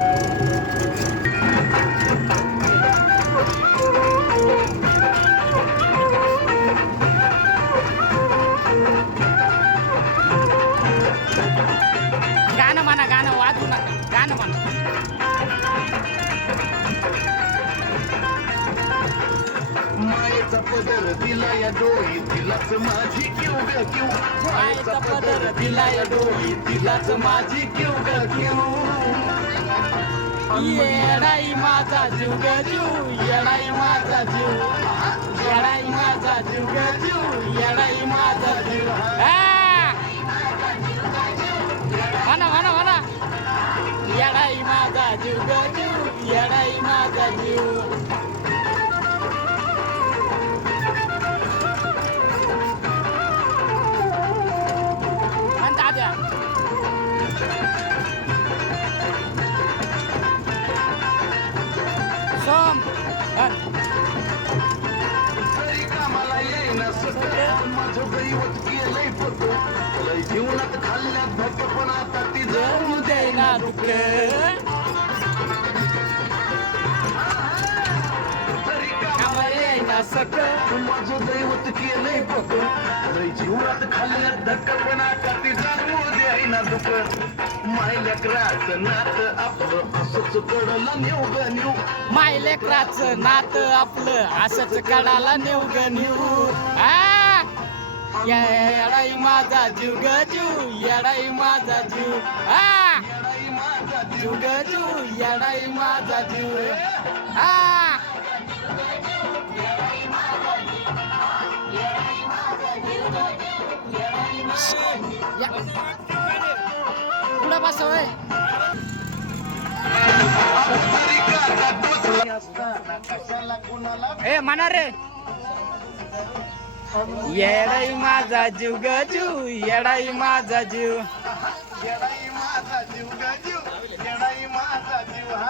गाणं म्हणा, गाणं वाजू नका, गाणं म्हणा. मायेचा पदर दिला या डोळी तिलाच माझी क्यू ग क्यू. मायेचा पदर दिला या डोळी तिलाच माझी क्यू ग क्यू. येडाई माझा जीव ग जीव, येडाई माझा जीव, येडाई माझा जीव ग जीव, येडाई माझा जीव. म्हणा म्हणा म्हणा, येडाई माझा जीव ग जीव, येडाई माझा जीव. दादा सोम तरी कामाला येईना सगळं माझं दैवत गेलंय फक्त. लय जीवनात खाल्ल्यात धक्के पण आता ती जाऊ दे ना दुःख. तरी कामाला येईना सगळं माझं दैवत केलंय फक्त. लय जीवनात खाल्ल्यात धक्के पण आता ती जाऊ द्यायना दुःख. मायलेकराचं नातं आपलं असंच कडला नेऊ ग नेऊ. माय लेकराचं नातं आपलं असंच कडाला नेऊ ग नेऊ. येडाई माझा जीव ग जीव, येडाई माझा जीव. येडाई माझा जीव ग जीव, येडाई माझा जीव. पुढं बस होय. ए म्हणा रे. येडाई माझा जीव ग जीव, येडाई माझा जीव. येडाई माझा जीव ग जीव, येडाई माझा जीव. हा